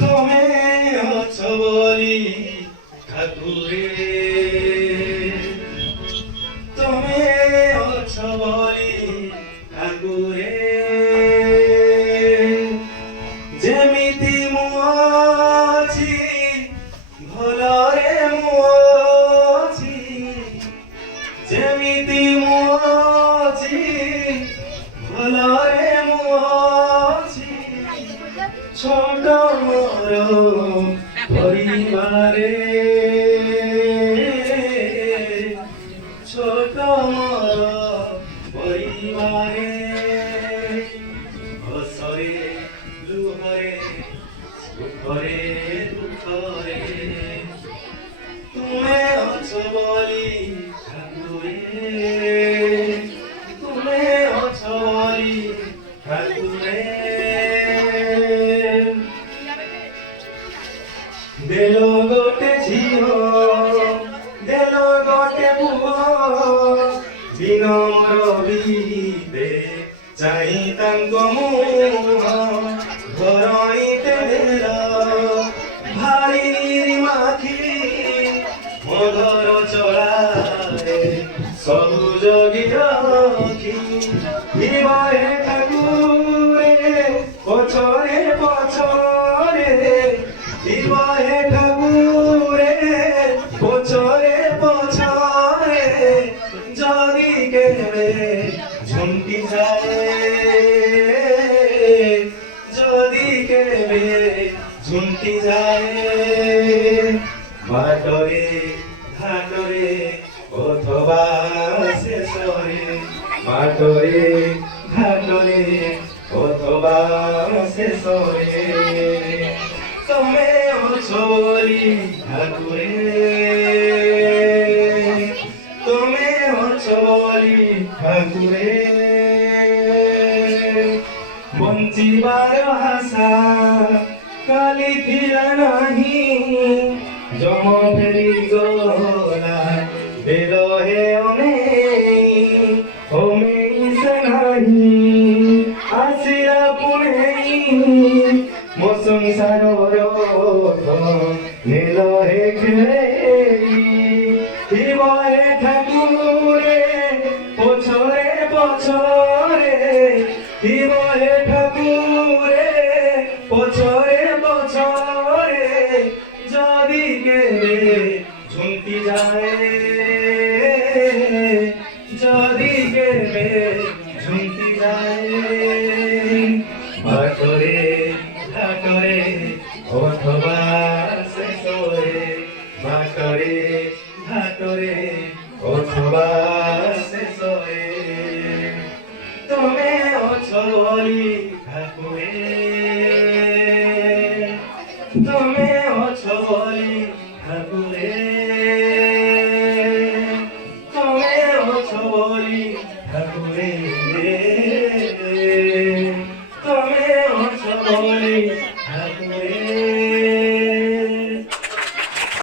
তুমি হচ্ছ বলি ঠাকুরে, তুমি হচ্ছ বলি ঠাকুরে, যেমিতি মুছি ভলরে মুছি, যেমিতি মুছি ভলরে মুছি, ছোট মোর পরিবারে, ছোট মোর পরিবারে, হসরে লুহরে সুখরে দুঃখরে, তুমি অছ বলি ঠাকুরে, তুমি অছ বলি ঠাকুরে। দেল গোটে ঝিও, দেল গোটে পুଅ, ବିନମ୍ର ବିଦେ ଚାହିଁ ତାଙ୍କ ମୁହଁ, ଘରଇତେ ଦେଲ ଭାରି ନିରିମାଖି, ମଧର ଚଳାରେ ସବୁ ଜଗି ରଖି, ଥିବ ହେ ଠାକୁରେ ପଛରେ ପଛରେ, ଥିବ ହେ ଠାକୁରେ ପଛରେ ପଛରେ, যদি কেবে ঝুমকি যায়, যদি কেবে ঝুমকি যায়, বাটরে ঘাটরে অথবা শেষরে, বাটরে ঘাটরে অথবা শেষরে, তুমি অছ বলি ঠাকুরে, তুমি অছ বলি ঠাকুরে। বঞ্চিবার আশা কালি ଥିଲା ନାହିଁ, যম ফেরি গলা বেল হে অনেই, অমেই সে ନାହିଁ ଆସିଲା ପୁଣେଇ, ମୋ ସଂସାରର ନେଲ ହେ ଖେଳେଇ, ଥିବ ହେ ଠାକୁରେ ପଛରେ ପଛରେ, ଥିବ ହେ ଠାକୁରେ ପଛରେ ପଛରେ, ଯଦି କେବେ ঝুমকি যায়, যদি কেবে ঝুমকি যায়, বাটরে ঘাটরে অথবা শেষরে, বাটরে ঘাটরে অথবা শেষরে, তুমি অছ বলি ঠাকুরে, তুমি অছ বলি ঠাকুরে, তুমি অছ বলি ঠাকুরে।